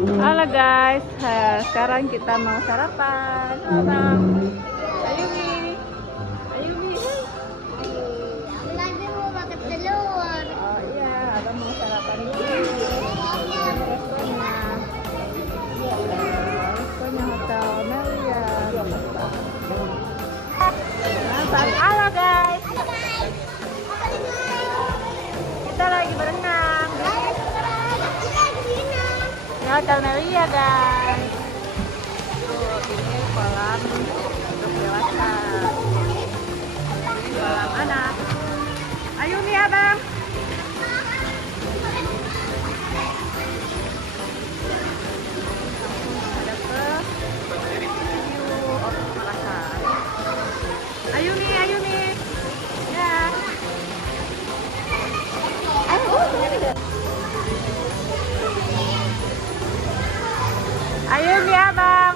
Halo guys, sekarang kita mau sarapan. Halo Bang. Ayumi. Ayumi. Aku lagi mau makan telur. Oh iya, Abang mau sarapan dulu. Restonya. Restonya Hotel Melia. Halo guys. Halo guys. Kita lagi berenang. Di Hotel Melia guys. Tuh, ini kolam untuk dewasa. Ini kolam anak. Ayumi Abang. Ada ke View of Makassar. Ayumi, Ayumi. Ya. Ayumi Abang.